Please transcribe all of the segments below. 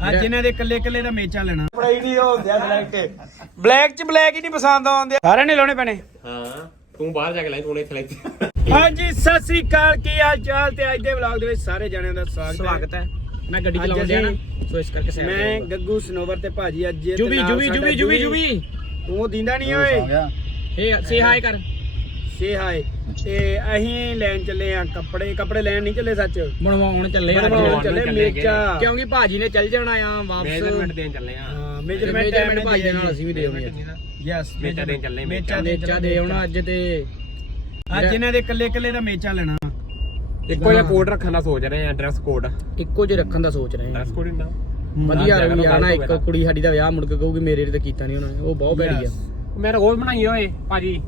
ਅੱਜ ਇਹਨਾਂ ਦੇ ਇਕੱਲੇ ਇਕੱਲੇ ਦਾ ਮੇਚਾ ਲੈਣਾ। ਪੜਾਈ ਨਹੀਂ ਹੁੰਦਿਆ ਸਿਲੈਕਟ ਬਲੈਕ ਚ ਬਲੈਕ ਹੀ ਨਹੀਂ ਪਸੰਦ ਆਉਂਦੇ। ਸਾਰਿਆਂ ਨੇ ਲਾਉਣੇ ਪੈਣੇ। ਹਾਂ ਤੂੰ ਬਾਹਰ ਜਾ ਕੇ ਲੈ ਤੂੰ ਇੱਥੇ ਲੈ ਹਾਂਜੀ ਸਤਿ ਸ੍ਰੀ ਅਕਾਲ ਕੀ ਹਾਲ ਚਾਲ? ਤੇ ਅੱਜ ਦੇ ਵਲੌਗ ਦੇ ਵਿੱਚ ਸਾਰੇ ਜਣਿਆਂ ਦਾ ਸਵਾਗਤ ਸਵਾਗਤ ਹੈ। ਮੈਂ ਗੱਡੀ ਚਲਾਉਣ ਅਸੀਂ- ਸੋ ਇਸ ਕਰਕੇ ਮੈਂ ਗੱਗੂ ਸਨੋਵਰ ਤੇ ਭਾਜੀ ਅੱਜ ਜੁਬੀ ਜੁਬੀ ਜੁਬੀ ਜੁਬੀ ਜੁਬੀ। ਤੂੰ ਦਿੰਦਾ ਨਹੀਂ ਓਏ। ਹੇ ਸੇ ਹਾਈ ਕਰ। ਸੇ ਹਾਈ ਤੇ ਅਸੀਂ ਲੈਣ ਚੱਲੇ ਆ ਕੱਪੜੇ। ਕੱਪੜੇ ਲੈਣ ਨਹੀਂ ਚੱਲੇ ਸੱਚ? ਬਣਵਾਉਣ ਚੱਲੇ ਆ। ਬਣਵਾਉਣ। ਚੱਲੇ ਮੇਚਾ। ਕਿਉਂਕਿ ਭਾਜੀ ਨੇ ਚੱਲ ਜਾਣਾ ਆ ਮੇਜਰਮੈਂਟ ਵਾਪਸ ਦੇਣ ਚੱਲੇ ਆ। ਹਾਂ ਮੇਜਰਮੈਂਟ ਮੇਜਰਮੈਂਟ ਭਾਜੀ ਦੇ ਨਾਲ ਅਸੀਂ ਵੀ ਦੇ ਆਉਂਦੇ ਯੈਸ ਮੇਚਾ ਦੇਣ ਚੱਲੇ ਮੇਚਾ ਮੇਚਾ ਦੇ ਆਉਣਾ ਅੱਜ ਤੇ। ਅੱਜ ਇਹਨਾਂ ਦੇ ਇਕੱਲੇ ਇਕੱਲੇ ਦਾ ਮੇਚਾ ਲੈਣਾ। ਇੱਕੋ ਜਿਹਾ ਕੋਡ ਰੱਖਣ ਦਾ ਸੋਚ ਰਹੇ ਆ ਡਰੈਸ ਕੋਡ ਇੱਕੋ ਜਿਹਾ ਰੱਖਣ ਦਾ ਸੋਚ ਰਹੇ ਹਾਂ ਡਰੈਸ ਕੋਡ ਹੁੰਦਾ। ਵਧੀਆ ਰਹੂ ਯਾਰ ਨਾ ਇੱਕ ਕੁੜੀ ਸਾਡੀ ਦਾ ਵਿਆਹ ਮੁੜ ਕੇ ਕਹੂਗੀ ਮੇਰੇ ਤੇ ਕੀਤਾ ਨਹੀਂ ਉਹਨਾਂ ਨੇ। ਉਹ ਬਹੁਤ ਭੈੜੀ ਆ। ਮੈਂ ਉਹ ਬਣਾਈ ਓਏ ਭਾਜੀ।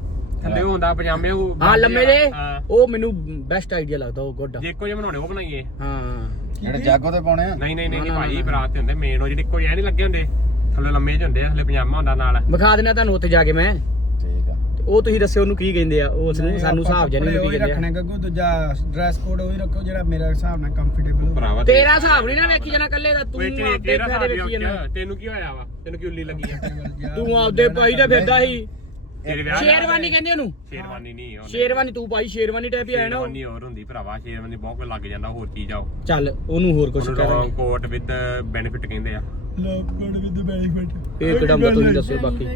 ਥੱਲੇ ਉਹ ਹੁੰਦਾ ਪਜਾਮੇ ਉਹ ਹਾਂ ਲੰਮੇ ਹਾਂ। ਉਹ ਮੈਨੂੰ ਬੈਸਟ ਆਈਡੀਆ ਲੱਗਦਾ ਉਹ ਗੁੱਡ। ਜੇ ਇੱਕੋ ਜਿਹਾ ਬਣਾਉਣੇ ਉਹ ਬਣਾਈਏ। ਹਾਂ। ਜਿਹੜੇ ਜਾਗੋ ਤੇ ਪਾਉਣੇ ਆ? ਨਹੀਂ ਨਹੀਂ ਨਹੀਂ ਨਾ, ਨਾ, ਨਾ। ਬਰਾਤ ਤੇ ਹੁੰਦੇ ਮੇਨ ਉਹ ਜਿਹੜੇ ਇੱਕੋ ਜਿਹਾ ਨਹੀਂ ਲੱਗੇ ਹੁੰਦੇ। ਥੱਲੇ ਲੰਮੇ ਜਿਹੇ ਹੁੰਦੇ ਆ ਥੱਲੇ ਪਜਾਮਾ ਹੁੰਦਾ ਨਾਲ। ਵਿਖਾ ਦੇਣਾ ਤੁਹਾਨੂੰ ਉੱਥੇ ਜਾ ਕੇ ਮੈਂ। ਠੀਕ ਆ। ਤੇ ਉਹ ਤੁਸੀਂ ਦੱਸਿਓ ਉਹਨੂੰ ਕੀ ਕਹਿੰਦੇ ਆ ਉਹ ਸਾਨੂੰ ਸਾਨੂੰ ਹਿਸਾਬ ਜਾਨੀ ਕੱਪੜੇ ਕੀ ਉਹੀ ਕਹਿੰਦੇ ਆ ਰੱਖਣੇ ਗੱਗੂ ਦੂਜਾ ਡਰੈਸ ਕੋਡ ਉਹੀ ਰੱਖੋ ਜਿਹੜਾ ਮੇਰੇ ਹਿਸਾਬ ਨਾਲ ਕੰਫਰਟੇਬਲ ਹੋਵੇ ਭਰਾਵਾ ਤੇਰਾ ਹਿਸਾਬ ਨਹੀਂ ਨਾ ਵੇਖੀ ਜਾਣਾ ਕੱਲੇ ਦਾ ਤੂੰ ਵਿੱਚ ਆਪਦੇ ਤੇਰਾ ਫਾਇਦੇ ਵੇਖੀ ਜਾਣਾ। ਤੈਨੂੰ ਕੀ ਹੋਇਆ ਵਾ? ਤੈਨੂੰ ਕੀ ਉੱਲੀ ਲੱਗੀ ਆ? ਤੂੰ ਆਪਦੇ ਪਾਈ ਦਾ ਫਿਰਦਾ ਸੀ। ਤੇਰੇ ਵਿਆਹ ਸ਼ੇਰਵਾਨੀ ਕਹਿੰਦੇ ਉਹਨੂੰ? ਸ਼ੇਰਵਾਨੀ ਨਹੀਂ ਉਹ ਸ਼ੇਰਵਾਨੀ ਤੂੰ ਪਾਈ ਸ਼ੇਰਵਾਨੀ ਟਾਈਪ ਹੀ ਆਇਆ ਨਾ ਉਹ। ਸ਼ੇਰਵਾਨੀ ਹੋਰ ਹੁੰਦੀ ਭਰਾਵਾ ਸ਼ੇਰਵਾਨੀ ਬਹੁਤ ਕੁਝ ਲੱਗ ਜਾਂਦਾ ਹੋਰ ਚੀਜ਼ ਆਓ ਚੱਲ ਉਹਨੂੰ ਹੋਰ ਕੁਝ ਕਰਾਂਗੇ ਕੋਟ ਵਿਦ ਬੈਨੀਫਿਟ ਕਹਿੰਦੇ ਆ। ਲਵ ਕੋਡ ਵਿਦ ਬੈਨੀਫਿਟ ਇਹ ਕਿਹੜਾ ਹੁੰਦਾ ਤੁਸੀਂ ਦੱਸਿਓ ਬਾਕੀ।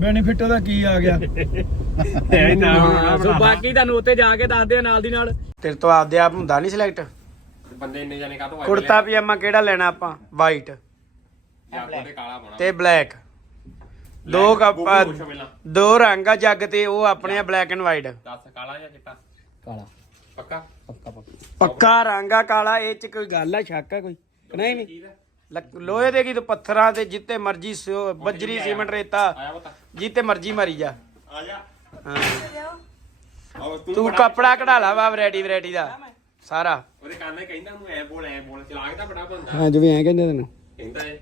ਬੈਨੀਫਿਟ ਉਹਦਾ ਕੀ ਆ ਗਿਆ? ਇਹ ਨਾ ਹਾਂ, ਸੋ ਬਾਕੀ ਤੁਹਾਨੂੰ ਉੱਤੇ ਜਾ ਕੇ ਦੱਸਦੇ ਆ ਨਾਲ ਦੀ ਨਾਲ। ਤੇਰੇ ਤੋਂ ਆਪਦੇ ਆਪ ਹੁੰਦਾ ਨਹੀਂ ਸਿਲੈਕਟ ਬੰਦੇ ਇੰਨੇ ਜਾਣੇ ਕਾਹਤੋਂ ਆਏ ਕੁੜਤਾ ਪਜਾਮਾ ਕਿਹੜਾ ਲੈਣਾ ਆਪਾਂ? ਵਾਈਟ ਤੇ ਕਾਲਾ ਪਾਉਣਾ। ਤੇ ਬਲੈਕ ਦੋ ਕੱਪ ਪੁੱਛੋ ਪਹਿਲਾਂ। ਦੋ ਰੰਗ ਆ ਜੱਗ ਤੇ ਉਹ ਆਪਣੇ ਆ ਬਲੈਕ ਐਂਡ ਵਾਈਟ ਦੱਸ ਕਾਲਾ ਜਾਂ ਚਿੱਟਾ? ਕਾਲਾ। ਪੱਕਾ? ਪੱਕਾ ਪੱਕਾ। ਪੱਕਾ ਰੰਗ ਆ ਕਾਲਾ ਇਹ ਚ ਕੋਈ ਗੱਲ ਆ ਸ਼ੱਕ ਆ ਕੋਈ? ਨਹੀਂ ਨਹੀਂ। ਲੱਕ- ਲੋਹੇ ਦੇ ਕੀ ਤੂੰ ਪੱਥਰਾਂ ਤੇ ਜਿੱਤੇ ਮਰਜ਼ੀ ਬੱਜਰੀ ਸੀਮੈਂਟ ਰੇਤਾ ਆਇਆ ਬਤਾ ਜਿੱਤੇ ਮਰਜ਼ੀ ਮਾਰੀ ਜਾ। ਆ ਜਾ। ਹਾਂ। ਆਓ ਤੂੰ ਕੱਪੜਾ ਕਢਾ ਲਾ ਵਾ ਵੈਰਾਈਟੀ ਵੈਰਾਈਟੀ ਦਾ। ਸਾਰਾ। ਉਹਦੇ ਕੰਨ ਨੇ ਕਹਿੰਦਾ ਉਹਨੂੰ ਐ ਬੋਲ ਐ ਬੋਲ। ਚਲਾ ਕੇ ਤਾਂ ਬੜਾ ਬੰਦਾ। ਹਾਂ ਜਿਵੇਂ ਐ ਕਹਿੰਦੇ ਤੈਨੂੰ। ਕਹਿੰਦਾ ਏ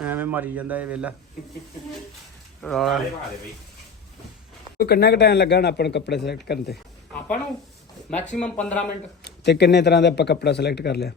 ਐਵੇਂ ਮਾਰੀ ਜਾਂਦਾ ਇਹ ਵੇਲਾ। ਰੌਲਾ। ਬਈ। ਤੂੰ ਕਿੰਨਾ ਕੁ ਟਾਈਮ ਲੱਗਾ ਆਪਾਂ ਨੂੰ ਕੱਪੜੇ ਸਿਲੈਕਟ ਕਰਨ ਤੇ? ਆਪਾਂ ਨੂੰ ਮੈਕਸਿਮਮ 15 ਮਿੰਟ। ਤੇ ਕਿੰਨੇ ਤਰ੍ਹਾਂ ਦਾ ਆਪਾਂ ਕੱਪੜਾ ਸਿਲੈਕਟ ਕਰ ਲਿਆ?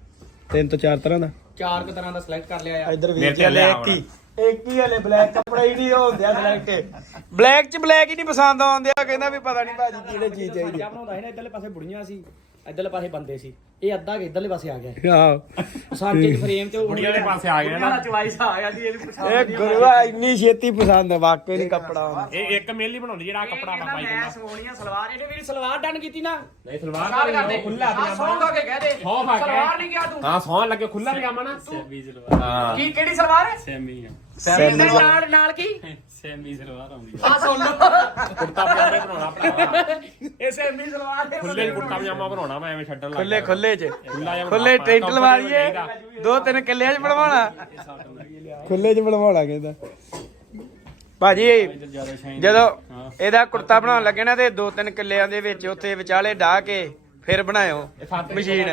ਤਿੰਨ ਤੋਂ ਚਾਰ ਤਰ੍ਹਾਂ ਦਾ? ਚਾਰ ਕੁ ਤਰ੍ਹਾਂ ਦਾ ਸਿਲੈਕਟ ਕਰ ਲਿਆ ਯਾਰ ਇੱਧਰ ਮੇਰੇ ਵੀ ਤੇ ਲਿਆ ਇੱਕ ਹੀ। ਇੱਕ ਹੀ ਹਲੇ ਬਲੈਕ ਕੱਪੜਾ ਹੀ ਨਹੀਂ ਹੁੰਦਿਆ ਸਿਲੈਕਟ ਬਲੈਕ ਚ ਬਲੈਕ ਹੀ ਨਹੀਂ ਪਸੰਦ ਆਉਂਦਿਆ ਕਹਿੰਦਾ ਵੀ ਪਤਾ ਨਹੀਂ ਭਾਜੀ ਕਿਹੜੇ ਚੀਜ਼ ਚਾਹੀਦੀ। ਪੰਜਾ ਬਣਾਉਂਦਾ ਸੀ ਨਾ ਇਧਰਲੇ ਪਾਸੇ ਬੁੜੀਆਂ ਸੀ। ਇਧਰਲੇ ਪਾਸੇ ਬੰਦੇ ਸੀ। ਇਹ ਅੱਧਾ ਕਿ ਇਧਰਲੇ ਪਾਸੇ ਆ ਗਿਆ। ਆਹੋ ਸਾਂਚੇ ਦੀ ਫਰੇਮ ਤੇ ਬੁੜੀਆਂ ਦੇ ਪਾਸੇ ਆ ਗਿਆ ਨਾ। ਚਵਾਈਸ ਆ ਗਿਆ ਦੀ ਇਹ ਪੁੱਛਾ ਇਹ ਗੁਰੂਆ ਇੰਨੀ ਛੇਤੀ ਪਸੰਦ ਆ ਵਾਕਈ ਨਹੀਂ ਕੱਪੜਾ ਇਹ ਇੱਕ ਮੇਲ ਹੀ ਬਣਾਉਂਦੀ ਜਿਹੜਾ ਆਹ ਕੱਪੜਾ ਆਪਾਂ ਪਾਈ ਮੈਂ ਜਾਂਦਾ ਸੋਹਣੀਆਂ ਸਲਵਾਰ। ਇਹਨੇ ਮੇਰੀ ਸਲਵਾਰ ਡਨ ਕੀਤੀ ਨਾ। ਨਹੀਂ ਸਲਵਾਰ ਸਲਵਾਰ ਕਰ ਦੇ ਖੁੱਲਾ ਆ ਸੌਂ ਖਾ ਕੇ ਕਹਿ ਦੇ। ਸੌਂ ਖਾ ਕੇ। ਸਲਵਾਰ ਨਹੀਂ ਗਿਆ ਤੂੰ। ਹਾਂ ਸੌਣ ਲੱਗੇ ਖੁੱਲਾ ਪਜਾਮਾ ਨਾ। ਹਾਂ। ਕੀ ਕਿਹੜੀ ਸਲਵਾਰ? ਹੈ ਸੈਮੀ ਸੈਮੀ ਨਾਲ ਨਾਲ ਕੀ? ਸੈਮੀ ਸਲਵਾਰ ਆਉਂਦੀ ਆ। ਸੁਣ ਲਓ। ਕੁੜਤਾ ਪਜਾਮਾ ਬਣਾਉਣਾ ਭਰਾਵਾ। ਇਹ ਸੈਮੀ ਸਲਵਾਰ ਹੈ ਖੁੱਲੇ ਕੁੜਤਾ ਪਜਾਮਾ ਬਣਾਉਣਾ ਮੈਂ ਐਵੇਂ ਛੱਡਣ ਲੱਗ ਖੁੱਲੇ ਖੁੱਲੇ ਚ। ਖੁੱਲਾ ਜਿਹਾ ਖੁੱਲੇ ਬਣਾਉਣਾ, ਟੈਂਟ ਲਵਾ comfortable। ਦੋ ਤਿੰਨ ਕਿੱਲਿਆਂ ਚ ਬਣਵਾਉਣਾ। ਖੁੱਲੇ ਚ ਬਣਵਾਉਣਾ ਕਹਿੰਦਾ। ਭਾਜੀ ਜਦੋਂ ਇਹਦਾ ਕੁੜਤਾ ਬਣਾਉਣ ਲੱਗੇ ਨਾ ਤੇ ਦੋ ਤਿੰਨ ਕਿੱਲਿਆਂ ਦੇ ਵਿੱਚ ਉੱਥੇ ਵਿਚਾਲੇ ਢਾ ਕੇ ਫਿਰ ਬਣਾਇਓ ਮਸ਼ੀਨ।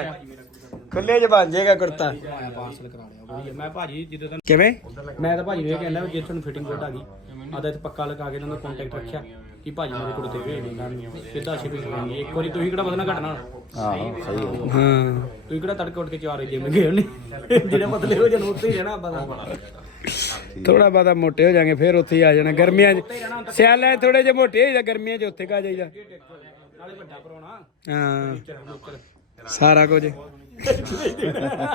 ਖੁੱਲੇ ਚ ਬਣ ਜਾਏਗਾ ਕੁੜਤਾ। ਪਾਰਸਲ ਕਰਾ ਲਿਆ ਵਧੀਆ ਮੈਂ ਭਾਜੀ ਜਦੋਂ ਤੱਕ ਕਿਵੇਂ? ਮੈਂ ਤਾਂ ਭਾਜੀ ਨੂੰ ਇਹ ਕਹਿੰਦਾ ਵੀ ਜੇ ਤੁਹਾਨੂੰ ਫਿਟਿੰਗ ਗੁੱਡ ਆ ਗਈ ਆਦਾ ਇੱਥੇ ਪੱਕਾ ਲਗਾ ਕੇ ਇਹਨਾਂ ਦਾ ਕੰਟੈਕਟ ਰੱਖਿਆ ਕਿ ਭਾਜੀ ਮੇਰੇ ਕੁੜਤੇ ਭੇਜ ਦਿੰਦਾ ਸਿੱਧਾ ਕਰਾਂਗੇ ਇੱਕ ਵਾਰੀ ਤੁਸੀਂ ਕਿਹੜਾ ਵਧਣਾ ਘਟਣਾ ਸਹੀ ਹੋ ਹਾਂ। ਤੁਸੀਂ ਕਿਹੜਾ ਤੜਕੇ ਉੱਠ ਕੇ 4 ਵਜੇ ਜਿਮ ਗਏ ਹੋਣੇ? ਜਿਹੜੇ ਪਤਲੇ ਹੋ ਜਾਣ ਉੱਥੇ ਹੀ ਰਹਿਣਾ ਆਪਾਂ ਤਾਂ ਥੋੜਾ ਬਾਦਾ ਮੋਟੇ ਹੋ ਜਾਾਂਗੇ ਫਿਰ ਉੱਥੇ ਹੀ ਆ ਜਾਣਾ। ਗਰਮੀਆਂ 'ਚ ਸਿਆਲਾਂ ਥੋੜੇ ਜਿਹਾ ਮੋਟੇ ਹੋ ਜਾ ਗਰਮੀਆਂ 'ਚ ਉੱਥੇ ਕਾ ਜਾਈਦਾ। ਨਾਲੇ ਵੱਡਾ ਪਰੋਣਾ ਹਾਂ। ਸਾਰਾ ਕੁਝ।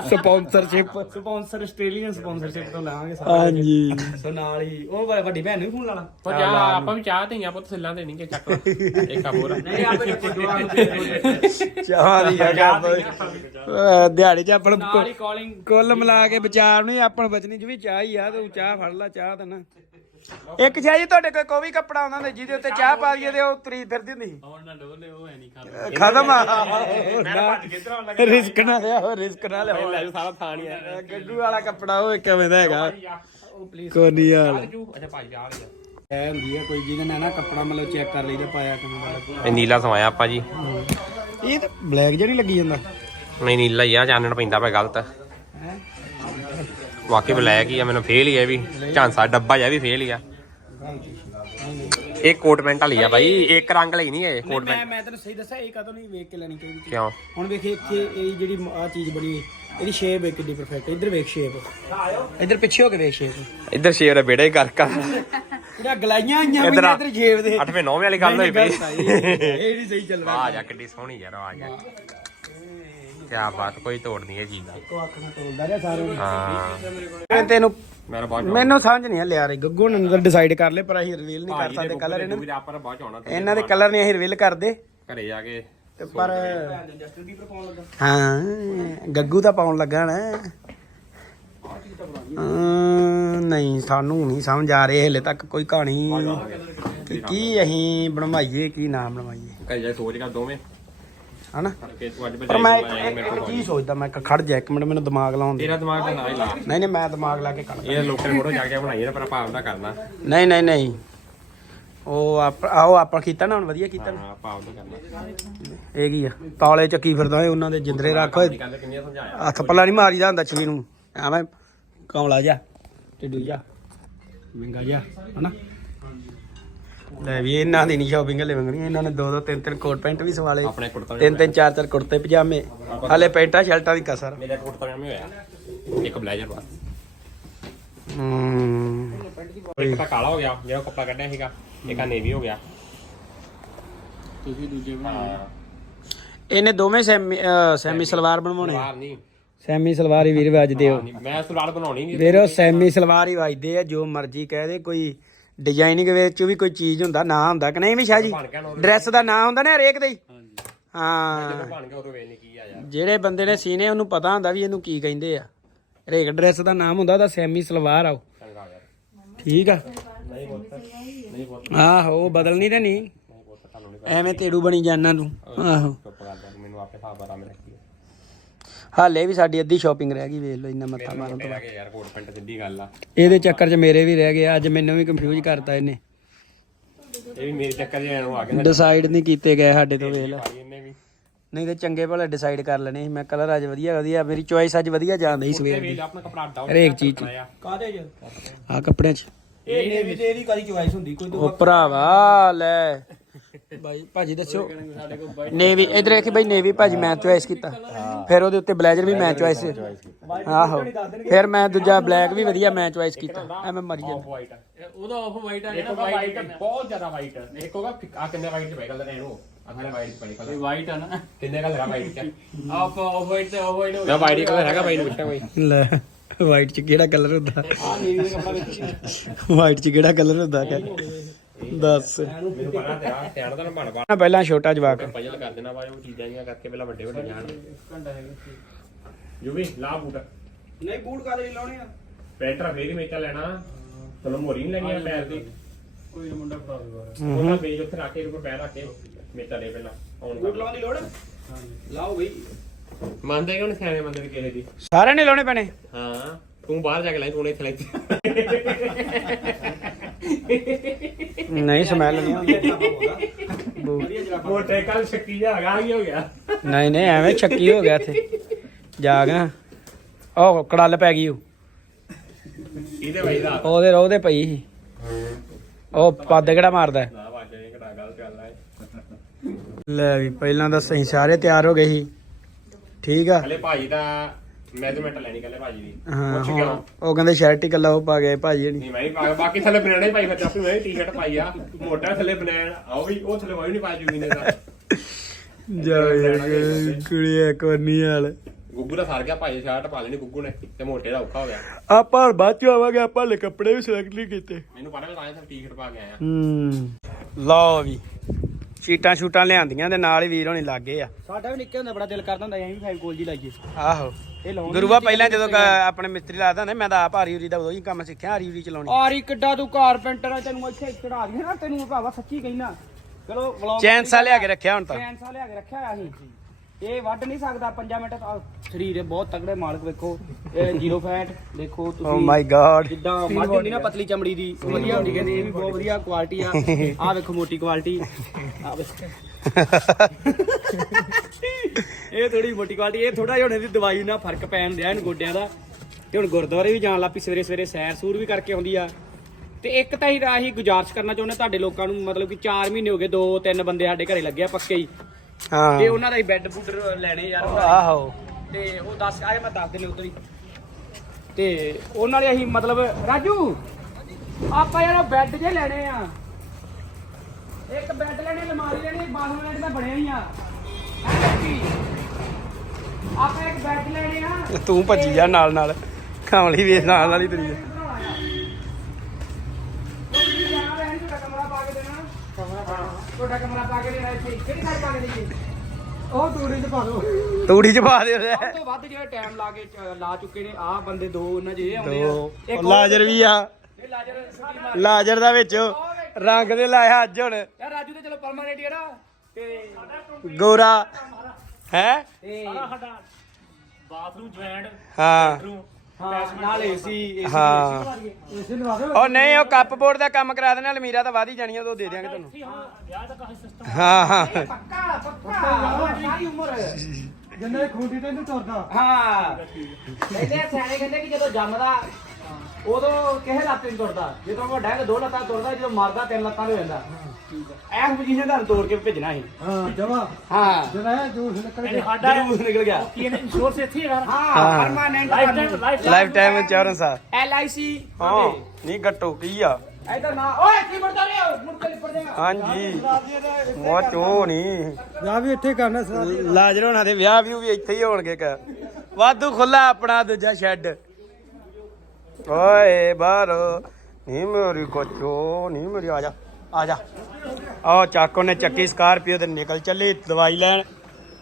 ਸਪਾਂਸਰਸ਼ਿਪ ਸਪਾਂਸਰ ਆਸਟ੍ਰੇਲੀਅਨ ਸਪਾਂਸਰਸ਼ਿਪ ਤੋਂ ਲਾਵਾਂਗੇ ਸਾਰਾ ਹਾਂਜੀ। ਸੋ ਨਾਲ ਹੀ ਉਹ ਵ- ਵੱਡੀ ਭੈਣ ਨੂੰ ਵੀ ਫੋਨ ਲਾਣਾ ਪਰ ਜਾ ਆਪਾਂ ਵੀ ਚਾਹ ਤੇ ਪੁੱਤ ਸਿੱਲਾਂ ਤੇ ਨਹੀਂ ਕਿ ਚੱਕ ਲਾ। ਇੱਕ ਆ ਹੋਰ ਨਹੀਂ ਆਪੇ ਫੋਟੋਆਂ ਨੂੰ ਦੇ ਦਿਓ। ਚਾਹ ਦੀ ਹੈਗਾ ਦਿਹਾੜੀ 'ਚ ਆਪਾਂ ਨੂੰ ਨਾਲ ਹੀ ਕਾਲਿੰਗ ਕੁੱਲ ਮਿਲਾ ਕੇ ਵਿਚਾਰ ਨਹੀਂ ਆਪਾਂ ਨੂੰ ਬਚਣੀ ਚ ਵੀ ਚਾਹ ਹੀ ਆ ਤੂੰ ਚਾਹ ਫੜ ਲੈ ਚਾਹ ਤਾਂ ਨਾ। ਇੱਕ ਚਾਹ ਜੀ ਤੁਹਾਡੇ ਕੋਲ ਕੋਈ ਵੀ ਕੱਪੜਾ ਹੁੰਦਾ ਹੁੰਦਾ ਜਿਹਦੇ ਉੱਤੇ ਚਾਹ ਪਾ ਦਈਏ ਤੇ ਉਹ ਤਰੀ ਫਿਰਦੀ ਹੁੰਦੀ। ਸੀ ਖਤਮ ਆ। ਰਿਸਕ ਨਾ ਲਿਆ ਰਿਸਕ ਨਾ ਲਿਆ। ਲੈ ਸਾਰਾ ਥਾਂ ਨਹੀਂ ਆ ਗੱਗੂ ਵਾਲਾ ਕੱਪੜਾ ਉਹ ਕਿਵੇਂ ਦਾ ਹੈਗਾ। ਉਹ ਪਲੀਜ਼ ਕੋਨੀ ਵਾਲਾ ਅੱਛਾ ਭਾਈ ਆ ਲਿਆ ਐ ਹੁੰਦੀ ਹੈ ਕੋਈ ਜਿਹਦੇ ਨਾਲ ਨਾ ਕੱਪੜਾ ਮਤਲਬ ਚੈੱਕ ਕਰ ਲਈਦਾ ਪਾਇਆ ਕਿਵੇਂ ਵਾਲਾ ਇਹ ਨੀਲਾ ਸਮਾਇਆ ਆਪਾਂ ਜੀ। ਇਹ ਤਾਂ ਬਲੈਕ ਜਿਹਾ ਨਹੀਂ ਲੱਗੀ ਜਾਂਦਾ। ਨਹੀਂ ਨੀਲਾ ਹੀ ਆ ਚਾਨਣ ਪੈਂਦਾ ਪਿਆ ਗਲਤ। ਵਾਕਈ ਬਲੈਕ ਹੀ ਆ ਮੈਨੂੰ ਫੇਲ ਹੀ ਆ ਇਹ ਵੀ। ਝਾਂਸਾ ਡੱਬਾ ਜਿਹਾ ਵੀ ਫੇਲ ਹੀ ਆ। ਇਹ ਕੋਟ ਪੈਂਟ ਵਾਲੀ ਆ ਬਾਈ ਇੱਕ ਰੰਗ ਲਈ ਨਹੀਂ ਇਹ ਕੋਟ ਮੈਂ ਪੈਂਟ। ਮੈਂ ਤੈਨੂੰ ਸਹੀ ਦੱਸਾਂ ਇਹ ਕਦੋਂ ਨਹੀਂ ਵੇਖ ਕੇ ਲੈਣੀ ਚਾਹੀਦੀ ਚੀਜ਼। ਕਿਉਂ? ਹੁਣ ਵੇਖੇ ਇੱਥੇ ਇਹ ਜਿਹੜੀ ਆ ਚੀਜ਼ ਬਣੀ ਹੈ, ਇਹਦੀ ਸ਼ੇਪ ਹੈ ਕਿੱਡੀ ਪਰਫੈਕਟ ਇੱਧਰ ਵੇਖ ਸ਼ੇਪ ਇੱਧਰ ਪਿੱਛੇ ਹੋ ਕੇ ਵੇਖ ਸ਼ੇਪ ਇੱਧਰ ਸ਼ੇਰ ਦਾ ਬੇੜਾ ਹੀ ਕਰਕਾ ਇਹਦਾ ਗਲਾਈਆਂ ਆਈਆਂ ਇੱਧਰ ਆ। ਇੱਧਰ ਸ਼ੇਪ ਦੇ। ਅੱਠਵੇਂ ਨੌਵੇਂ ਵਾਲੀ ਗੱਲ ਹੋਈ ਪਈ। ਇਹ ਨਹੀਂ ਸਹੀ ਚੱਲ ਵਾਹ ਜਾ ਕਿੱਡੀ ਸੋਹਣੀ ਯਾਰ ਆ ਜਾ। ਕੀ ਬਾਤ ਕੋਈ ਤੋੜ ਨਹੀਂ ਦਾ। ਅੱਖ ਤੋਲਦਾ ਰਿਹਾ ਸਾਰੇ। ਹਾਂ। ਤੈਨੂੰ ਮੇਰਾ ਬਹੁਤ ਮੈਨੂੰ ਸਮਝ ਨਹੀਂ ਲਿਆ ਰਹੀ। ਗੱਗੂ ਨੇ ਅੰਦਰ ਡਿਸਾਈਡ ਕਰ ਲਏ ਪਰ ਅਸੀਂ ਰਿਵੀਲ ਨਹੀਂ ਕਰ ਸਕਦੇ ਕਲਰ ਇਹਨਾਂ। ਆਪਾਂ ਚਾਹਣਾ ਇਹਨਾਂ ਦੇ ਕਲਰ ਨਹੀਂ ਅਸੀਂ ਰਿਵੀਲ ਕਰਦੇ। ਘਰੇ ਜਾ ਕੇ ਤੇ ਪਰ ਹਾਂ ਗੱਗੂ ਤਾਂ ਪਾਉਣ ਲੱਗਾ ਨਾ। ਨਹੀਂ ਸਾਨੂੰ ਨਹੀਂ ਸਮਝ ਆ ਰਹੀ ਹਲੇ ਤੱਕ ਕੋਈ ਕਹਾਣੀ। ਕਿ ਅਸੀਂ ਬਣਵਾਈਏ ਕੀ ਨਾ ਬਣਵਾਈਏ। ਘਰੇ ਜਾ ਸੋਚ ਕਰ ਦੋਵੇਂ। ਹਨਾ? ਪਰ ਮੈਂ ਇੱਕ ਇੱਕ ਕੋਲ ਚੀਜ਼ ਸੋਚਦਾ ਮੈਂ ਕਿ ਖੜ ਜਾ ਇੱਕ ਮਿੰਟ ਮੈਨੂੰ ਦਿਮਾਗ ਲਾਉਣ ਦੇ। ਤੇਰਾ ਦਿਮਾਗ ਤਾਂ ਨਾ ਹੀ ਲਾ। ਨਹੀਂ ਨਹੀਂ ਮੈਂ ਦਿਮਾਗ ਲਾ ਕੇ ਕਰ ਇਹ ਲੋਕਾਂ ਨੇ ਫੋਟੋ ਜਾ ਕੇ ਬਣਾਈ ਨਾ ਪਰ ਆਪਾਂ ਆਪਦਾ ਕਰਨਾ। ਨਹੀਂ ਨਹੀਂ ਨਹੀਂ। ਉਹ ਆਪ ਆਓ ਆਪਾਂ ਕੀਤਾ ਨਾ ਹੁਣ ਵਧੀਆ ਕੀਤਾ। ਨਾ ਹਾਂ ਆਪਾਂ ਆਪਦਾ ਕਰਨਾ। ਇਹ ਕੀ ਆ? ਤਾਲੇ ਚੱਕੀ ਫਿਰਦਾ ਏ ਉਹਨਾਂ ਦੇ ਜਿੰਦਰੇ ਰੱਖ ਓਏ। ਹੱਥ ਪੱਲਾ ਨਹੀਂ ਮਾਰੀਦਾ ਹੁੰਦਾ ਚਵੀ ਨੂੰ। ਐਵੇਂ ਕਮਲਾ ਜਾ ਟਿੱਡੂ ਜਾ। ਵਿੰਗਾ ਜਾ ਹਨਾ? ਲੈ ਵੀ ਇਹਨਾਂ ਦੀ ਨਹੀਂ ਸ਼ਾਪਿੰਗ ਹਲੇ ਮੰਗਣੀ ਇਹਨਾਂ ਨੇ ਦੋ ਦੋ ਤਿੰਨ ਤਿੰਨ ਕੋਟ ਪੈਂਟ ਵੀ ਸਵਾਲੇ ਆਪਣੇ ਕੁੜਤਾ ਤਿੰਨ ਤਿੰਨ ਚਾਰ ਚਾਰ ਕੁੜਤੇ ਪਜਾਮੇ। ਹਲੇ ਪੈਂਟਾਂ ਸ਼ਰਟਾਂ ਦੀ ਕਸਰ। ਮੇਰਾ ਕੁੜਤਾ ਪਜਾਮਾ ਹੋਇਆ। ਇੱਕ ਬਲੇਜ਼ਰ ਬਸ ਹੂੰ। ਇੱਕ ਤਾਂ ਕਾਲਾ ਹੋ ਗਿਆ ਜਿਹੜਾ ਕੱਪੜਾ ਕੱਢਿਆ ਸੀਗਾ ਇੱਕ ਆ ਨੇਵੀ ਹੋ ਗਿਆ। ਤੁਸੀਂ ਦੂਜੇ ਹਾਂ। ਇਹਨੇ ਦੋਵੇਂ ਸੈਮੀ ਸੈਮੀ ਸਲਵਾਰ ਬਣਵਾਉਣੇ ਸਲਵਾਰ ਨਹੀਂ। ਸੈਮੀ ਸਲਵਾਰ ਹੀ ਵੀਰ ਵੱਜਦੇ ਹੋ। ਮੈਂ ਸਲਵਾਰ ਬਣਾਉਣੀ ਨਹੀਂ। ਵੀਰੋ ਸੈਮੀ ਸਲਵਾਰ ਹੀ ਵੱਜਦੇ ਆ ਜੋ ਮਰਜ਼ੀ ਕਹਿ ਦੇ ਕੋਈ ਡਿਜ਼ਾਈਨਿੰਗ ਵਿੱਚ ਵੀ ਕੋਈ ਚੀਜ਼ ਹੁੰਦਾ ਨਾਂ ਹੁੰਦਾ ਕਿ ਨਹੀਂ ਵੀ ਸ਼ਾਹ ਜੀ? ਬਣ ਗਿਆ ਨਾ ਉਹਦੇ ਡਰੈਸ ਦਾ ਨਾਂ ਹੁੰਦਾ ਨਾ ਹਰੇਕ ਦਾ ਹੀ? ਹਾਂ। ਜਦੋਂ ਬਣ ਗਿਆ ਉਦੋਂ ਵੇਖ ਨਹੀਂ ਕੀ ਆ ਯਾਰ। ਜਿਹੜੇ ਬੰਦੇ ਨੇ ਸੀਨੇ ਉਹਨੂੰ ਪਤਾ ਹੁੰਦਾ ਵੀ ਇਹਨੂੰ ਕੀ ਕਹਿੰਦੇ ਆ। ਹਰੇਕ ਡਰੈਸ ਦਾ ਨਾਮ ਹੁੰਦਾ ਉਹਦਾ ਸੈਮੀ ਸਲਵਾਰ ਆ ਉਹ। ਚੰਗਾ ਯਾਰ। ਠੀਕ ਆ? ਨਹੀਂ ਬਹੁਤ ਨਹੀਂ ਬਹੁਤ ਆਹੋ ਉਹ ਬਦਲਣੀ ਤੇ ਨਹੀਂ। ਨਹੀਂ ਬਹੁਤ ਤੁਹਾਨੂੰ ਨਹੀਂ ਐਵੇਂ ਤੇੜੂ ਬਣੀ ਜਾਣਾ ਤੂੰ। ਆਹੋ। ਚੁੱਪ ਕਰ ਜਾ ਮੈਨੂੰ ਆਪੇ ਹਾਲੇ ਵੀ ਸਾਡੀ ਅੱਧੀ ਸ਼ਾਪਿੰਗ ਰਹਿ ਗਈ ਵੇਖ ਲਓ ਇੰਨਾ ਮੱਥਾ ਮਾਰਨ ਤੋਂ ਗਏ ਯਾਰ ਕੋਟ ਪੈਂਟ ਸਿੱਧੀ ਗੱਲ ਆ। ਇਹਦੇ ਚੱਕਰ 'ਚ ਮੇਰੇ ਵੀ ਰਹਿ ਗਏ ਅੱਜ ਮੈਨੂੰ ਵੀ ਕੰਫਿਊਜ਼ ਕਰਤਾ ਇਹਨੇ। ਇਹ ਵੀ ਮੇਰੇ ਚੱਕਰ ਜਿਹਾ ਨੂੰ ਆ ਗਿਆ ਡਿਸਾਈਡ ਨਹੀਂ ਕੀਤੇ ਗਏ ਸਾਡੇ ਤੋਂ ਵੇਖ ਲੈ। ਭਾਈ ਇਹਨੇ ਵੀ। ਨਹੀਂ ਤੇ ਚੰਗੇ ਭਲੇ ਡਿਸਾਈਡ ਕਰ ਲੈਣੇ ਸੀ। ਮੈਂ ਕਲਰ ਅੱਜ ਵਧੀਆ ਵਧੀਆ ਮੇਰੀ ਚੋਇਸ ਅੱਜ ਵਧੀਆ ਜਾਂਦੀ ਸੀ ਸਵੇਰ ਦੀ। ਆਪਣਾ ਕਪੜਾ ਹਰੇਕ ਚੀਜ਼ 'ਚ। ਕਾਦੇ ਚ? ਆ ਕੱਪੜਿਆਂ 'ਚ। ਇਹ ਵੀ ਤੇਰੀ ਕਾਦੀ ਚੁਆਇਸ ਹੁੰਦੀ? ਕੋਈ ਉਹ ਭਰਾਵਾ ਲੈ। ਬਾਈ ਭਾਜੀ ਦੱਸਿਓ। ਨੇਵੀ ਇਧਰ ਦੇਖੀ ਬਾਈ ਨੇਵੀ ਭਾਜੀ ਮੈਂ ਚੁਆਇਸ ਕੀਤਾ। ਫਿਰ ਉਹਦੇ ਉੱਤੇ ਬਲੇਜ਼ਰ ਵੀ ਮੈਂ ਚੁਆਇਸ ਆਹੋ। ਫਿਰ ਮੈਂ ਦੂਜਾ ਬਲੈਕ ਵੀ ਵਧੀਆ ਮੈਂ ਚੁਆਇਸ ਕੀਤਾ। ਐਵੇਂ ਮਰੀ ਜਾਂਦਾ ਉਹਦਾ ਆਫ ਵਾਈਟ ਆ ਇੱਕ ਵਾਈਟ ਬਹੁਤ ਜ਼ਿਆਦਾ ਵਾਈਟ ਇੱਕ ਹੋਗਾ ਆ ਕਿੰਨੇ ਵਾਈਟ ਚ ਪਈ ਕਲਰ ਇਹਨੂੰ? ਅਥਾਰੇ ਵਾਈਟ ਚ ਪਈ ਕਲਰ ਵਾਈਟ ਆ ਨਾ। ਕਿੰਨੇ ਕਲਰ ਆ ਵਾਈਟ ਚ? ਆਫ ਆਫ ਵਾਈਟ ਤੇ ਆਫ ਵਾਈਟ ਹੋ ਮੈਂ ਵਾਈਟ ਕਲਰ ਹੈਗਾ ਬਾਈ ਨੂੰ ਕੋਈ? ਲੈ ਵਾਈਟ 'ਚ ਕਿਹੜਾ ਕਲਰ ਹੁੰਦਾ? ਵਾਈਟ 'ਚ ਕਿਹੜਾ ਕਲਰ ਹੁੰਦਾ? ਕਹਿ। ਦੱਸ। ਮੈਨੂੰ ਪਤਾ ਤੇਰਾ ਧਿਆਨ ਤਾਂ ਨਾ ਬਣ। ਬਣ ਪਹਿਲਾਂ ਛੋਟਾ ਜਵਾਕ। ਪਜਲ ਕਰ ਦੇਣਾ ਬਾਈ ਉਹ ਚੀਜ਼ਾਂ ਜੀਆਂ ਕਰਕੇ ਪਹਿਲਾਂ ਵੱਡੇ ਵੱਡੇ ਜਾਣ। ਜੁਵੀ ਲਾ ਬੂਟ। ਨਹੀਂ ਬੂਟ ਕਾਦੇ ਲਈ ਲਾਉਣੇ ਆ? ਪੈਂਟਰ ਫੇਰ ਹੀ ਮੇਚਾ ਲੈਣਾ? ਤੈਨੂੰ ਮੋਰੀ ਨਹੀਂ ਲੈਣੀ ਆ ਪੈਰ ਦੀ। ਕੋਈ ਮੁੰਡਾ ਫੜਾ ਦੂਗਾ ਉਹਨਾਂ ਬੇਜ ਉੱਥੇ ਰੱਖ ਕੇ ਉੱਪਰ ਪੈਰ ਰੱਖ ਕੇ ਮੇਚਾ ਲੈ ਪਹਿਲਾਂ ਆਉਣ ਕਰ ਦੀ। ਲੋੜ? ਲਾਓ ਬਈ। ਮੰਨਦੇ ਕਿਉਂ ਨਹੀਂ ਸਿਆਣੇ ਬੰਦੇ ਦੀ ਕਿਸੇ ਦੀ? ਸਾਰਿਆਂ ਨੇ ਲਾਉਣੇ ਪੈਣੇ। ਹਾਂ ਤੂੰ ਬਾਹਰ ਜਾ ਕੇ ਲੈ ਤੂੰ ਇੱਥੇ ਲੈ ਨਹੀਂ ਸਮੈਲ ਨਹੀਂ ਆਉਂਦੀ। ਮੋਟੇ ਕੱਲ ਸ਼ੱਕੀ ਜਾ ਆ ਕੀ ਹੋ ਗਿਆ। ਨਹੀਂ ਨਹੀਂ ਐਵੇਂ ਚੱਕੀ ਹੋ ਗਿਆ ਇੱਥੇ। ਜਾ ਗਿਆ ਉਹ ਕੜਲ ਪੈ ਗਈ ਉਹ ਇਹਦੇ ਬਾਈ ਦਾ। ਉਹਦੇ ਪਈ ਸੀ। ਉਹ ਪੱਦ ਕਿਹੜਾ ਮਾਰਦਾ? ਹੈ? ਨਾ ਵਾਜੇ ਇਹ ਕਿਹੜਾ ਗੱਲ ਚੱਲ ਰਿਹਾ ਲੈ ਵੀ ਪਹਿਲਾਂ ਤਾਂ ਸਹੀ ਸਾਰੇ ਤਿਆਰ ਹੋ ਗਏ ਸੀ। ਠੀਕ ਆ। ਹਲੇ ਭਾਜੀ ਦਾ ਮੈਜ਼ਰਮੈਂਟ ਲੈਣੀ ਕੱਲੇ ਭਾਜੀ ਦੀ। ਹਾਂ ਪੁੱਛ ਹੁਣ ਗਿਆ ਉਹ ਕਹਿੰਦੇ ਸ਼ਰਟ ਹੀ ਕੱਲਾ ਉਹ ਪਾ ਗਏ ਭਾਜੀ ਨਹੀਂ ਨਹੀਂ ਮੈਂ ਵੀ ਪਾ ਬਾਕੀ ਥੱਲੇ ਬਨਾਣਾ ਹੀ ਪਾਈ ਫਿਰ ਆਪਣੀ ਮੈਂ ਵੀ ਟੀ-ਸ਼ਰਟ ਪਾਈ ਆ। ਮੋਟਾ ਥੱਲੇ ਬਨਾਣ ਆਓ ਵੀ ਉਹ ਥੱਲੇ ਵਾਈ ਨਹੀਂ ਪਾ ਜੂਗੀ ਨੇ ਦਾ ਜਾ ਕੁੜੀਆ ਕੋਨੀ ਹਾਲ ਗੁੱਗੂ ਦਾ ਸਾਰ ਗਿਆ ਭਾਈ ਸ਼ਰਟ ਪਾ ਲੈਣੀ ਗੁੱਗੂ ਨੇ ਤੇ ਮੋਟੇ ਦਾ ਔਖਾ ਹੋ ਗਿਆ। ਆਪਾਂ ਬਾਅਦ ਚ ਆਵਾਂਗੇ ਆਪਾਂ ਲੈ ਕੱਪੜੇ ਵੀ ਸਿਲੈਕਟ ਨਹੀਂ ਕੀਤੇ। ਮੈਨੂੰ ਪਤਾ ਤਾਂ ਸਿਰ ਟੀ-ਸ਼ਰਟ ਪਾ ਕੇ ਆਇਆ। ਹੂੰ। ਲਓ ਵੀ ਸ਼ੀਟਾਂ ਸ਼ੂਟਾਂ ਲਿਆਂਦੀਆਂ ਤੇ ਨਾਲ ਹੀ ਵੀਰ ਹੋਣੀ ਲੱਗੇ ਆ। ਸਾਡਾ ਵੀ ਨਿੱਕੇ ਹੁੰਦਾ ਬੜਾ ਦਿਲ ਕਰਦਾ ਹੁੰਦਾ ਅਸੀਂ ਵੀ 5 ਗੋਲ ਜੀ ਲਾਈਏ। ਆਹੋ। ਇਹ ਲਾਉਣ ਗੁਰੂਆ ਪਹਿਲਾਂ ਜਦੋਂ ਕ- ਆਪਣੇ ਮਿਸਤਰੀ ਲਾਦਾ ਹੁੰਦਾ ਮੈਂ ਤਾਂ ਆਪ ਹਾਰੀ ਉਰੀ ਦਾ ਉਦੋਂ ਹੀ ਕੰਮ ਸਿੱਖਿਆ ਹਾਰੀ ਉਰੀ ਚਲਾਉਣੀ। ਆਰੀ ਕਿੱਡਾ ਤੂੰ ਕਾਰਪੈਂਟਰ ਆ ਤੈਨੂੰ ਇੱਥੇ ਚੜਾ ਦਈਏ ਨਾ ਤੈਨੂੰ ਭਾਵਾ ਸੱਚੀ ਕਹਿਣਾ ਚਲੋ ਵਲੌਗ ਚੈਂਸਾ ਲਿਆ ਕੇ ਰੱਖਿਆ ਹੁਣ ਤਾਂ। ਪੈਂਸਾ ਲਿਆ ਕੇ ਰੱਖਿਆ ਹੋਇਆ ਸੀ। ਇਹ ਵੱਢ ਨਹੀਂ ਸਕਦਾ 5 ਮਿੰਟ ਆਹ ਸਰੀਰ ਇਹ ਬਹੁਤ ਤਗੜੇ ਮਾਲਕ ਵੇਖੋ। ਇਹ ਜ਼ੀਰੋ ਫੈਟ ਦੇਖੋ ਓ ਤੁਸੀਂ ਮਾਈ ਗॉड ਜਿੱਦਾਂ ਮੱਝ ਹੁੰਦੀ ਨਾ ਪਤਲੀ ਚਮੜੀ ਦੀ ਉਹ ਵਧੀਆ ਹੁੰਦੀ ਕਹਿੰਦੇ ਇਹ ਵੀ ਬਹੁਤ ਵਧੀਆ ਕੁਆਲਿਟੀ ਆ। ਆਹ ਵੇਖੋ ਮੋਟੀ ਕੁਆਲਿਟੀ ਆ ਵੇਖੋ। ਇਹ ਥੋੜੀ ਮੋਟੀ ਕੁਆਲਿਟੀ ਇਹ ਥੋੜਾ ਜਿਹਾ ਹੁਣ ਇਹਦੀ ਦਵਾਈ ਨਾਲ ਫ਼ਰਕ ਪੈਣ ਦਿਆ ਇਹਨੂੰ ਗੋਡਿਆਂ ਦਾ। ਤੇ ਹੁਣ ਗੁਰਦੁਆਰੇ ਵੀ ਜਾਣ ਲੱਪੀ ਸਵੇਰੇ ਸਵੇਰੇ ਸੈਰ ਸੂਰ ਵੀ ਕਰਕੇ ਆਉਂਦੀ ਆ। ਤੇ ਇੱਕ ਤਾਂ ਹੀ ਰਾਹੀ ਗੁਜ਼ਾਰਿਸ਼ ਕਰਨਾ ਚਾਹੁੰਦੇ ਤੁਹਾਡੇ ਲੋਕਾਂ ਨੂੰ ਮਤਲਬ ਕਿ 4 ਮਹੀਨੇ ਹੋ ਗਏ ਦੋ ਤਿੰਨ ਬੰਦੇ ਸਾਡੇ ਘਰੇ ਲੱਗੇ ਆ ਪੱਕੇ ਹੀ। ਤੇ ਹਾਂ ਉਹਨਾਂ ਦਾ ਹੀ ਬੈੱਡ ਬੁੱਡ ਲੈਣੇ ਯਾਰ ਆਹੋ। ਤੇ ਉਹ ਦੱਸ ਆਏ ਮੈਂ ਦੱਸ ਦਿੰਨੇ ਉਧਰ ਹੀ। ਤੇ ਉਹਨਾਂ ਲਈ ਅਸੀਂ ਮਤਲਬ ਰਾਜੂ ਆਪਾਂ ਯਾਰ ਬੈੱਡ ਜੇ ਲੈਣੇ ਆ। ਇੱਕ ਬੈੱਡ ਲੈਣੇ ਅਲਮਾਰੀ ਲੈਣੀ ਬਾਥਰੂਮ ਲੈਣੇ ਤਾਂ ਬਣਿਆ ਹੀ ਆ? ਆਪਾਂ ਇੱਕ ਬੈੱਡ ਲੈਣੇ ਆ। ਤੂੰ ਭੱਜੀ ਜਾ ਨਾਲ ਨਾਲ। ਖਾਵਲੀ ਵੇਖ ਨਾਲ ਨਾਲ ਹੀ ਤਰੀ ਤੁਹਾਡਾ ਕਮਰਾ ਪਾ ਕੇ ਦੇਣਾ। ਤੁਹਾਡਾ ਕਮਰਾ ਪਾ ਕੇ ਦੇਣਾ ਇੱਥੇ। ਕਿਹੜੀ ਸਾਈਡ ਪਾ ਕੇ ਦੇਈਏ? ਉਹ ਤੂੜੀ 'ਚ ਪਾ ਦੋ। ਤੂੜੀ ਚ ਪਾ ਦੇ ਸਭ ਤੋਂ ਵੱਧ ਜਿਹੜੇ ਟਾਈਮ ਲਾ ਕੇ ਚ- ਲਾ ਚੁੱਕੇ ਨੇ ਆਹ ਬੰਦੇ ਦੋ ਉਹਨਾਂ ਜੇ ਆਉਂਦੇ ਆ। ਦੋ ਇੱਕ ਲਾਜਰ ਵੀ ਆ। ਇਹ ਲਾਜਰ ਦਾ ਵਿੱਚ ਰੰਗ ਦੇ ਲਾਇਆ ਅੱਜ ਹੁਣ। ਯਾਰ ਰਾਜੂ ਤੇ ਚਲੋ ਪਰਮਾਨੈਂਟ ਹੀ ਆ ਨਾ। ਤੇ ਗੋਰਾ। ਹੈ? ਤੇ ਬਾਥਰੂਮ ਜੁਆਇੰਟ ਹਾਂ। ਹਾਂ ਨਾਲ ਏਸੀ ਏਸੀ ਹਾਂ। ਏਸੀ ਲਵਾ ਦਿਓ। ਉਹ ਨਹੀਂ ਉਹ ਕੱਪ ਬੋਰਡ ਦਾ ਕੰਮ ਕਰਾ ਦੇਣਾ ਅਲਮੀਰਾ ਤਾਂ ਵਧ ਹੀ ਜਾਣੀ ਆ, ਉਦੋਂ ਦੇ ਦਿਆਂਗੇ ਤੁਹਾਨੂੰ। ਹਾਂ ਹਾਂ। ਪੱਕਾ ਪੱਕਾ ਸਾਰੀ ਉਮਰ। ਜਿੰਨੇ ਖੂੰਡੀ ਤੇ ਨਹੀਂ ਤੁਰਦਾ। ਹਾਂ। ਕਹਿੰਦੇ ਸਿਆਣੇ ਕਹਿੰਦੇ ਕਿ ਜਦੋਂ ਜੰਮਦਾ ਉਦੋਂ ਕਿਸੇ ਲੱਤ ਨਹੀਂ ਤੁਰਦਾ। ਜਦੋਂ ਵੱਡਾ ਹੈ ਦੋ ਲੱਤਾਂ ਤੁਰਦਾ ਜਦੋਂ ਮਰਦਾ ਤਿੰਨ ਲੱਤਾਂ ਤੇ ਹੋ ਜਾਂਦਾ। ਐਸ ਪੋਜੀਸ਼ਨ ਦਾ ਤੋੜ ਕੇ ਭੇਜਣਾ ਸੀ। ਹਾਂ ਜਮਾ। ਹਾਂ। ਜਿਹੜਾ ਜੂਸ ਨਿਕਲ ਗਿਆ। ਸਾਡਾ ਜਰੂਰ ਨਿਕਲ ਗਿਆ। ਕੀ ਇਹਨੇ ਇੰਸ਼ੋਰੈਂਸ ਇੱਥੇ ਹੈਗਾ ਹਾਂ ਹਾਂ। Permanent life time life life time insurance ਆ। ਐਲ ਆਈ ਸੀ ਹਾਂ ਨਹੀਂ ਗੱਟੋ ਕੀ ਆ? ਇਧਰ ਨਾ। ਓਏ ਕੀ ਬੜਦਾ ਰਿਹਾ। ਮੁੜ ਕੇ ਲਿਪੜ ਜਾਏਗਾ ਹਾਂਜੀ। ਮੋ ਚੋ ਨਹੀਂ ਜਾ ਵੀ ਇੱਥੇ ਕਰਨਾ ਸਰ ਲਾਜਰ ਹੋਣਾ ਦੇ ਵਿਆਹ ਵੀ ਵੀ ਇੱਥੇ ਹੀ ਹੋਣਗੇ ਕ ਵਾਧੂ ਖੁੱਲਾ ਆਪਣਾ ਦੂਜਾ ਸ਼ੈੱਡ ਓਏ ਬਾਹਰ ਨਹੀਂ ਮੇਰੀ ਕੋਚੋ ਨਹੀਂ ਮੇਰੀ, ਆ ਜਾ ਆ ਜਾ। ਆ ਚਾਕੋ ਨੇ ਚੱਕੀ ਸਕਾਰਪੀਓ ਤੇ ਨਿਕਲ ਚੱਲੀ ਦਵਾਈ ਲੈਣ।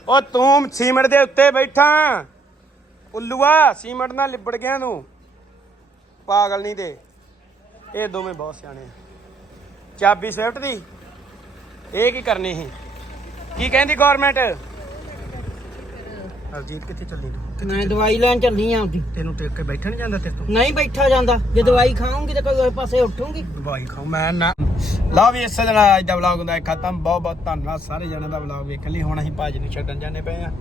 ਓ ਤੂੰ ਸੀਮਟ ਦੇ ਉੱਤੇ ਬੈਠਾ। ਉੱਲੂਆ, ਸੀਮਟ ਨਾਲ ਲਿਬੜ ਗਿਆ ਤੂੰ। ਪਾਗਲ ਨਹੀਂ ਤੇ। ਇਹ ਦੋਵੇਂ ਬਹੁਤ ਸਿਆਣੇ ਚਾਬੀ ਸਵਿਫਟ ਦੀ। ਇਹ ਕੀ ਕਰਨੀ ਸੀ? ਕੀ ਕਹਿੰਦੀ ਗਵਰਨਮੈਂਟ ਅਰਜੀਤ ਕਿੱਥੇ ਚੱਲੀ ਤੂੰ? ਮੈਂ ਦਵਾਈ ਲੈਣ ਚੱਲੀ ਆਂ ਆਪਦੀ। ਤੈਨੂੰ ਟੇਕ ਕੇ ਬੈਠਾ ਨਹੀਂ ਜਾਂਦਾ ਤੇਰੇ ਤੋਂ? ਨਹੀਂ ਬੈਠਾ ਜਾਂਦਾ। ਜੇ ਦਵਾਈ ਖਾਉਂਗੀ ਤੇ ਕੋਈ ਹੋਰ ਪਾਸੇ ਉੱਠੂਗੀ। ਦਵਾਈ ਖਾਉ ਮੈਂ ਨਾ। ਲਓ ਵੀ ਇਸੇ ਦਿਨ ਅੱਜ ਦਾ ਵਲੌਗ ਹੁੰਦਾ ਹੈ ਖਤਮ। ਬਹੁਤ ਬਹੁਤ ਧੰਨਵਾਦ ਸਾਰੇ ਜਣਿਆਂ ਦਾ ਵਲੌਗ ਵੇਖਣ ਲਈ। ਹੁਣ ਅਸੀਂ ਭਾਜੀ ਨੂੰ ਛੱਡਣ ਜਾਣੇ ਪਏ ਆ।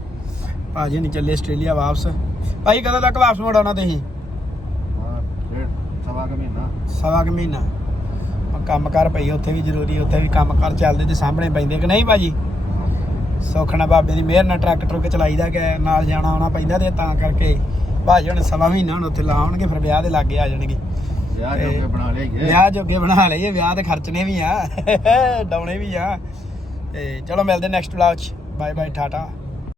ਭਾਜੀ ਨਹੀਂ ਚੱਲੇ ਆਸਟ੍ਰੇਲੀਆ ਵਾਪਸ। ਭਾਈ ਕਦੋਂ ਤੱਕ ਵਾਪਸ ਮੁੜ ਆਉਣਾ ਤੁਸੀਂ? ਸਵਾ ਕੁ ਮਹੀਨਾ। ਸਵਾ ਕੁ ਮਹੀਨਾ। ਕੰਮ ਕਰ ਪਈ ਉੱਥੇ ਵੀ ਜ਼ਰੂਰੀ ਉੱਥੇ ਵੀ ਕੰਮ ਕਰ ਚੱਲਦੇ ਤੇ ਸਾਹਮਣੇ ਪੈਂਦੇ ਕਿ ਨਹੀਂ ਭਾਜੀ? ਸੁਖਣਾ ਬਾਬੇ ਦੀ ਮਿਹਰ ਨਾਲ ਟਰੱਕ ਟਰੁੱਕ ਚਲਾਈਦਾ ਕਿ ਨਾਲ ਜਾਣਾ ਆਉਣਾ ਪੈਂਦਾ ਤੇ ਤਾਂ ਕਰਕੇ ਭਾਜੀ ਹੁਣ ਸਵਾ ਮਹੀਨਾ ਹੁਣ ਉੱਥੇ ਲਾਉਣਗੇ ਫਿਰ ਵਿਆਹ ਦੇ ਲਾਗੇ ਆ ਜਾਣਗੇ। ਵਿਆਹ ਜੋ ਕੇ ਬਣਾ ਲਈਏ। ਵਿਆਹ ਜੋਗੇ ਬਣਾ ਲਈਏ ਵਿਆਹ ਦੇ ਖਰਚਣੇ ਵੀ ਆ ਡਾਉਣੇ ਵੀ ਆ। ਤੇ ਚਲੋ ਮਿਲਦੇ ਨੈਕਸਟ ਵਲੌਗ ਚ। Bye bye tata